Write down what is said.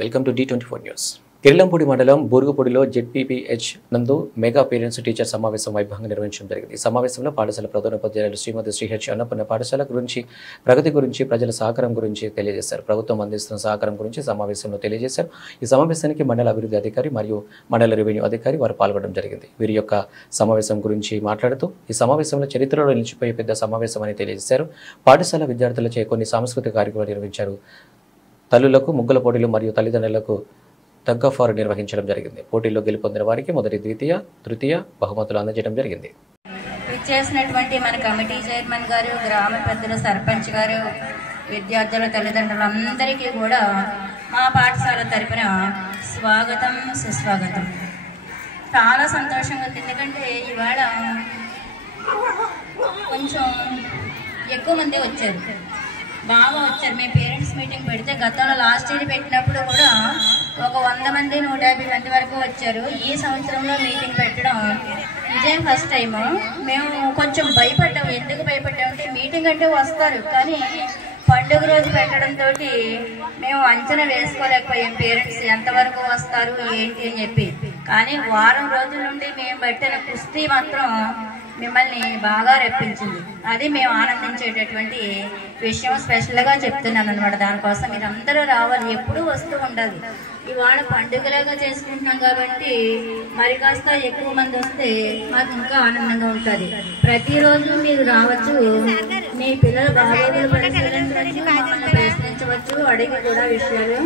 Welcome to D24 news. Kirlampudi మండలం బూరుగుపూడిలో జెడ్పీపీహెచ్ నందు mega parents teacher సమావేశం వైభవంగా నిర్వహించడం జరిగింది. ఈ సమావేశంలో పాఠశాల ప్రధానోపాధ్యాయులు శ్రీమతి శ్రీహెచ్ అన్నపూర్ణ పాఠశాల గురించి, ప్రగతి గురించి, ప్రజల సహకారం గురించి తెలియజేశారు. ప్రభుత్వం అందిస్తున్న సహకారం గురించి సమావేశంలో తెలియజేశారు. ఈ సమావేశానికి మండల అభివృద్ధి అధికారి మరియు మండల రెవెన్యూ అధికారి వారు పాల్గొనడం జరిగింది. వీరి యొక్క సమావేశం గురించి మాట్లాడుతూ ఈ సమావేశంలో చరిత్రలో నిలిచిపోయే పెద్ద సమావేశం అని తెలియజేశారు. పాఠశాల విద్యార్థులచే కొన్ని సాంస్కృతిక కార్యక్రమాలు నిర్వహించారు. తల్లులకు ముగ్గుల పోటీలు మరియు తల్లిదండ్రులకు టగ్ ఆఫ్ వార్ నిర్వహించడం జరిగింది. పోటీల్లో గెలుపొందిన వారికి మొదటి, ద్వితీయ, తృతీయ బహుమతులు అందజేయడం జరిగింది. ఇచ్చేసినటువంటి మన కమిటీ చైర్మన్ గారు, గ్రామ పెద్దలు, సర్పంచ్ గారు, విద్యార్థుల తల్లిదండ్రులందరికీ కూడా మా పాఠశాల తరపున స్వాగతం, సుస్వాగతం. చాలా సంతోషంగా ఉంది. ఎందుకంటే ఇవాళ కొంచెం ఎక్కువ మంది వచ్చారు, బాగా వచ్చారు. మేము పేరెంట్స్ మీటింగ్ పెడితే గతంలో లాస్ట్ ఇయర్ పెట్టినప్పుడు కూడా ఒక 100 మంది 150 మంది వరకు వచ్చారు. ఈ సంవత్సరంలో మీటింగ్ పెట్టడం ఇదే ఫస్ట్ టైము. మేము కొంచెం భయపడ్డాం. ఎందుకు భయపడ్డామంటే మీటింగ్ అంటే వస్తారు, కానీ పండుగ రోజు పెట్టడంతో మేము అంచనా వేసుకోలేకపోయాం పేరెంట్స్ ఎంతవరకు వస్తారు ఏంటి అని చెప్పి. కానీ వారం రోజుల నుండి మేము పెట్టిన కుస్తీ మాత్రం మిమ్మల్ని బాగా రప్పించింది. అది మేము ఆనందించేటటువంటి విషయం. స్పెషల్గా చెప్తున్నాను అనమాట. దానికోసం మీరు అందరూ రావాలి, ఎప్పుడూ వస్తూ ఉండాలి. ఇవాళ పండుగలాగా చేసుకుంటున్నాం కాబట్టి మరి కాస్త ఎక్కువ మంది వస్తే మాకు ఇంకా ఆనందంగా ఉంటుంది. ప్రతిరోజు మీరు రావచ్చు, మీ పిల్లల బాగోగులు పరిశీలించవచ్చు, మమ్మల్ని ప్రశ్నించవచ్చు, అడిగి కూడా విషయాలు